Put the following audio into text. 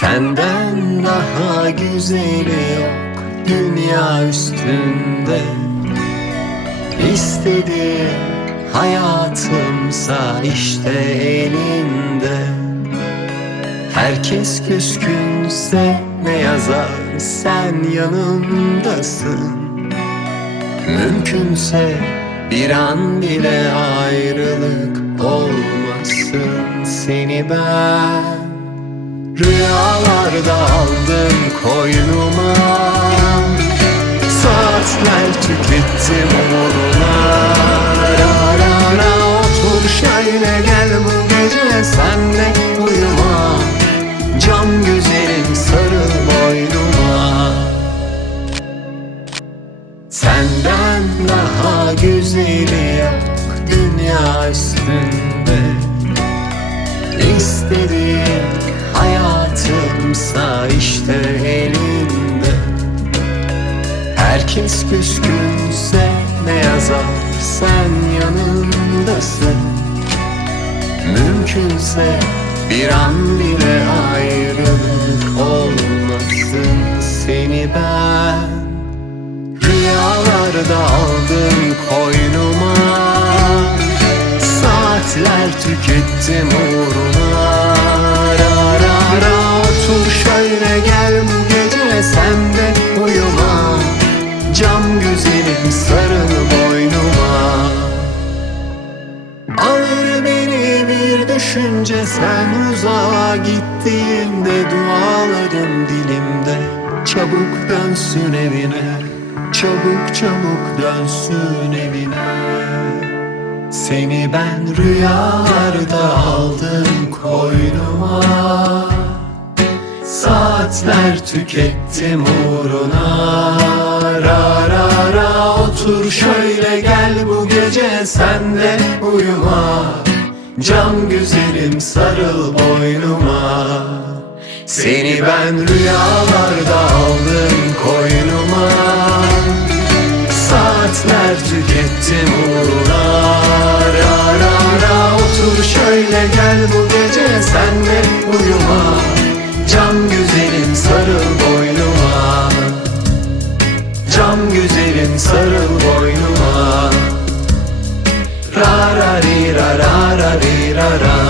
Senden daha güzeli yok dünya üstünde. İstediğim hayatımsa işte elinde. Herkes küskünse ne yazar sen yanımdasın. Mümkünse bir an bile ayrılık olmasın seni ben Rüyalarda aldım koynuma Saatler tükettim uğruna Ra ra ra otur şöyle gel bu gece sen de uyuma. Cam güzelim sarıl boynuma. Senden daha güzeli yok dünya üstünde hayatımsa işte elinde. Herkes küskünse ne yazar sen yanındasın. Mümkünse bir an bile ayrılık olmasın seni ben. Rüyalarda aldım koynuma düşünce sen uzağa gittiğinde Dualarım dilimde. Çabuk dönsün evine Çabuk çabuk dönsün evine. Seni ben rüyalarda aldım koynuma. Saatler tükettim uğruna. Ra ra ra otur şöyle gel bu gece sen de uyuma Can güzelim sarıl boynuma. Seni ben rüyalarda aldım koynuma. Saatler tükettim uğruna Ra ra ra otur şöyle gel bu gece senle uyuma. Can güzelim sarıl boynuma. Can güzelim sarıl boynuma. Ra ra ri ra ra. ra ra ra